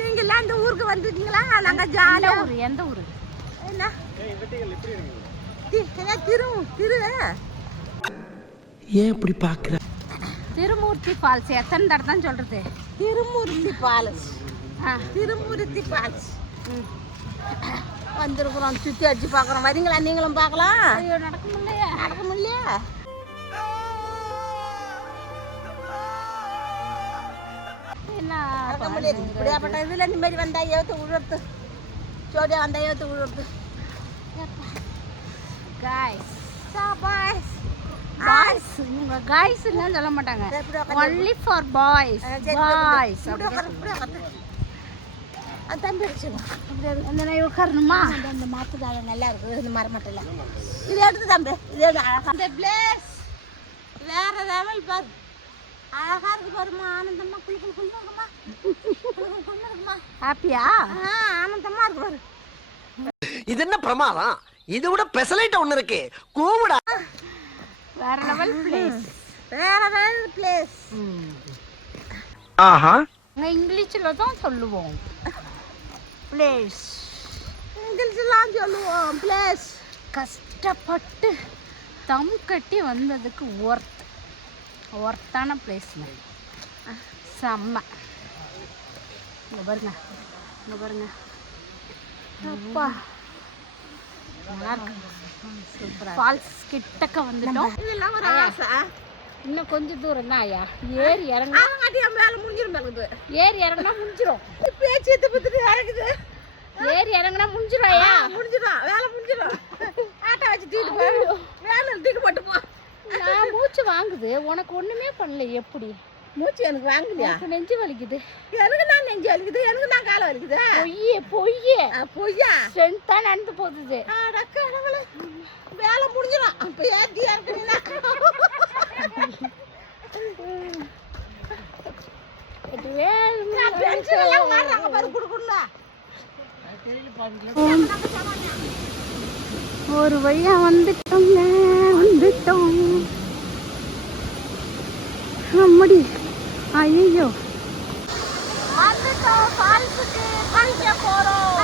நீங்களாம் இந்த ஊருக்கு வந்துட்டீங்களா? நாங்க ஜாலியா ஊர் எந்த ஊர் என்ன திரு ஏன் இப்படி பாக்குற? திருமூர்த்தி ஃபால்ஸ் எத்தனை தடவை தான் சொல்றது? திருமூர்த்தி ஃபால்ஸ். திருமூர்த்தி ஃபால்ஸ் வந்துருக்குறோம். சுற்றி அடிச்சு பார்க்குறோம். வரீங்களா? நீங்களும் பார்க்கலாம். ஐயோ நடக்க முடியலையா? நடக்க முடியலையா? நடக்க முடியாது. இப்படியாப்பட்ட இதில் இந்த மாதிரி வந்தா ஏற்று உழுறது, ஜோடியா வந்தா ஏற்று உழுறது. காய்ஸ் பாய்ஸ் பாய்ஸ் இவங்க காய்ஸ்ன்னு சொல்ல மாட்டாங்க. Only for boys. பாய்ஸ் அது தம்பி அடிச்சுமா அந்த நான் உட்காரணுமா? அந்த மரத்துக்கால நல்லா இருக்குது. இந்த மரமட்டில் இது எடுத்து தம்பி. இது அழகா இந்த பிளேஸ் வேற லெவல் பாரு. அழகா இருக்கு பாருமா. ஆனந்தமா குளு குளு குளு இருக்குமா? குளு இருக்குமா? ஹாப்பியா? ஆனந்தமா இருக்கு பாரு. இது என்ன பிரமாதம்? இது விட பெசலைட் ஒண்ணு இருக்கு. கூவுடா. வேற லெவல் பிளேஸ். வேற லெவல் பிளேஸ். ஆஹா. நாங்க இங்கிலீஷ்ல தான் சொல்லுவோம். பிளேஸ் இங்கிலீஷ்லாம் சொல்லுவோம். பிளேஸ் கஷ்டப்பட்டு தம் கட்டி வந்ததுக்கு ஒர்த்தான பிளேஸ்ங்க. செம்ம. இங்கே பாருங்க, இங்கே பாருங்க. அப்பா நல்லா இருக்கு. சூப்பராக ஃபால்ஸ் கிட்டக்க வந்துட்டோம். இதெல்லாம் ஒரு ஆசை. இன்னும் கொஞ்சம் தூரம் தான் ஐயா. ஏறி இறங்கினா வேலை முடிஞ்சிடும். ஏறி இறங்கினா முடிஞ்சிடும். பேச்சு பத்துட்டு இறங்குது. ஏறி இறங்கினா முடிஞ்சிடும் ஐயா. முடிஞ்சிடும். வேலை முடிஞ்சிடும். ஆட்டோ வச்சு தூக்கிட்டு போ. வேலை தூக்கிட்டு போட்டு போ. நான் மூச்சு வாங்குது. உனக்கு ஒண்ணுமே பண்ணல. எப்படி மூச்சு எனக்கு வாங்கலையா? நெஞ்சு வலிக்குது. எனக்கு தான் நெஞ்சு வலிக்குது. எனக்கு தான் காலை வலிக்குது. பொய்யா ஸ்ட்ரென்த்தா நடந்து போகுது. வேலை முடிஞ்சிடும். அப்ப ஏத்தி இறக்குனீங்கன்னா ஒரு வழியா வந்துட்டோம். அம்மாடி ஐயோ வந்துட்டோம். ஃபால்ஸுக்கு குளிக்க போறோம்.